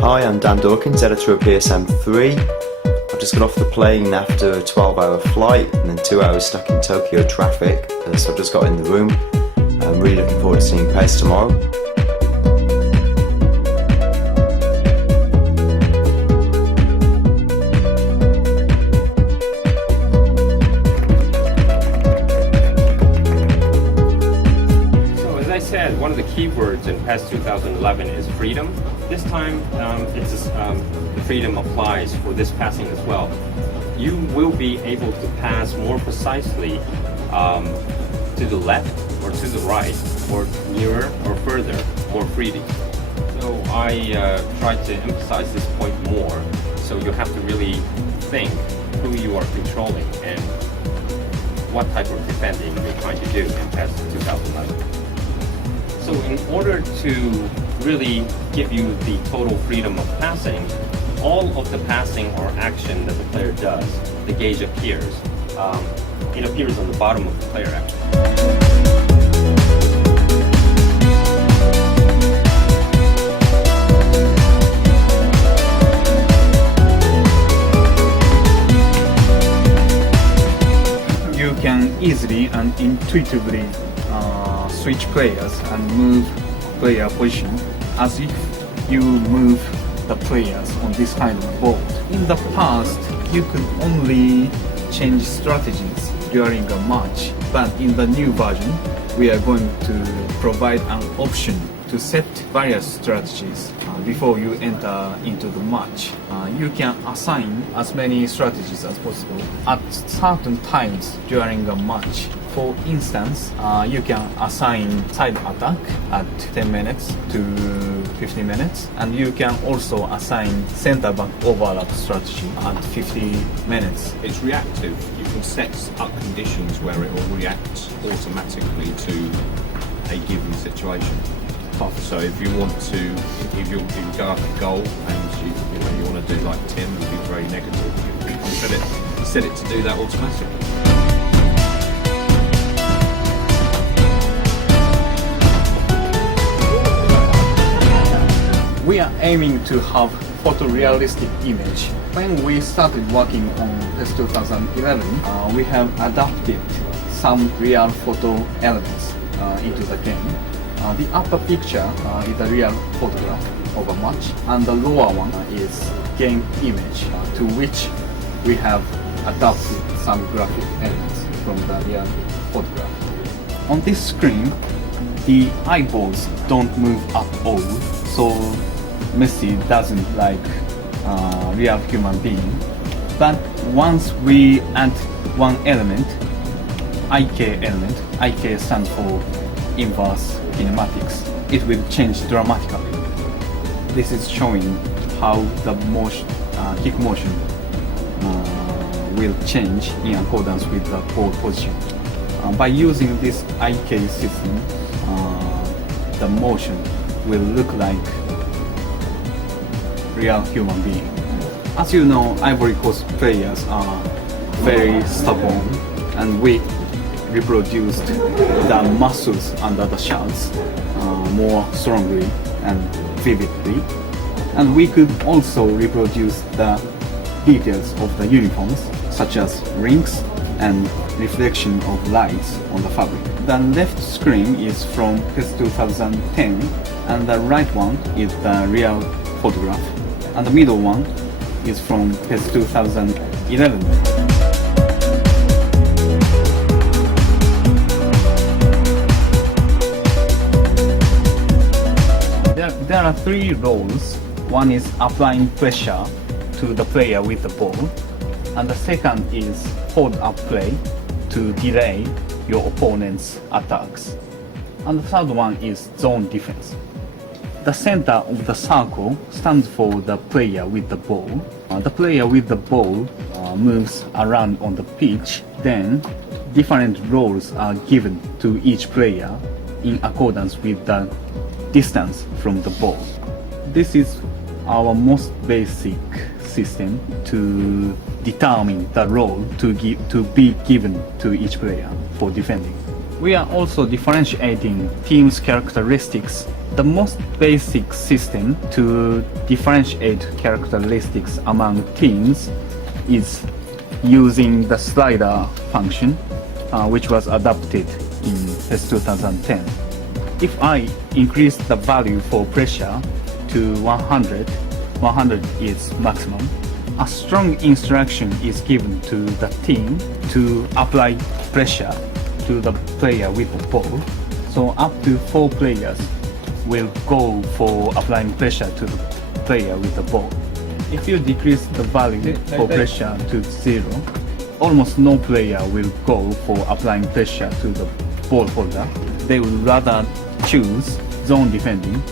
Hi, I'm Dan Dawkins, editor of PSM3. I've just got off the plane after a 12-hour flight and then 2 hours stuck in Tokyo traffic, so I've just got in the room. I'm really looking forward to seeing Pace tomorrow. One of the keywords in PES 2011 is freedom. This time, the freedom applies for this passing as well. You will be able to pass more precisely to the left or to the right, or nearer or further, more freely. So I tried to emphasize this point more, so you have to really think who you are controlling and what type of defending you're trying to do in PES 2011. So in order to really give you the total freedom of passing, all of the passing or action that the player does, the gauge appears. It appears on the bottom of the player action. You can easily and intuitively switch players and move player position as if you move the players on this kind of board. In the past, you could only change strategies during a match, but in the new version, we are going to provide an option to set various strategies before you enter into the match. You can assign as many strategies as possible at certain times during a match. For instance, you can assign side attack at 10 minutes to 15 minutes, and you can also assign center back overlap strategy at 50 minutes. It's reactive. You can set up conditions where it will react automatically to a given situation. So if you want to, if you go up a goal and you want to do like Tim, and be very negative, you can set it to do that automatically. We are aiming to have photorealistic image. When we started working on PES 2011, we have adapted some real photo elements into the game. The upper picture is a real photograph of a match, and the lower one is game image, to which we have adapted some graphic elements from the real photograph. On this screen, the eyeballs don't move at all, so Messi doesn't like real human being. But once we add one element, IK element, IK stands for inverse kinematics, it will change dramatically. This is showing how the motion, kick motion will change in accordance with the ball position. By using this IK system, the motion will look like real human being. As you know, Ivory Coast players are very stubborn, and we reproduced the muscles under the shirts more strongly and vividly, and we could also reproduce the details of the uniforms, such as rings and reflection of lights on the fabric. The left screen is from PES 2010, and the right one is the real photograph, and the middle one is from PES 2011. There are three roles. One is applying pressure to the player with the ball, and the second is hold up play to delay your opponent's attacks, and the third one is zone defense. The center of the circle stands for the player with the ball. The player with the ball moves around on the pitch, then different roles are given to each player in accordance with the distance from the ball. This is our most basic system to determine the role to be given to each player for defending. We are also differentiating team's characteristics The most basic system to differentiate characteristics among teams is using the slider function, which was adopted in PES 2010. If I increase the value for pressure to 100, 100 is maximum, a strong instruction is given to the team to apply pressure to the player with the ball. So up to 4 players will go for applying pressure to the player with the ball. If you decrease the value for pressure to 0, almost no player will go for applying pressure to the ball holder. They would rather choose zone defending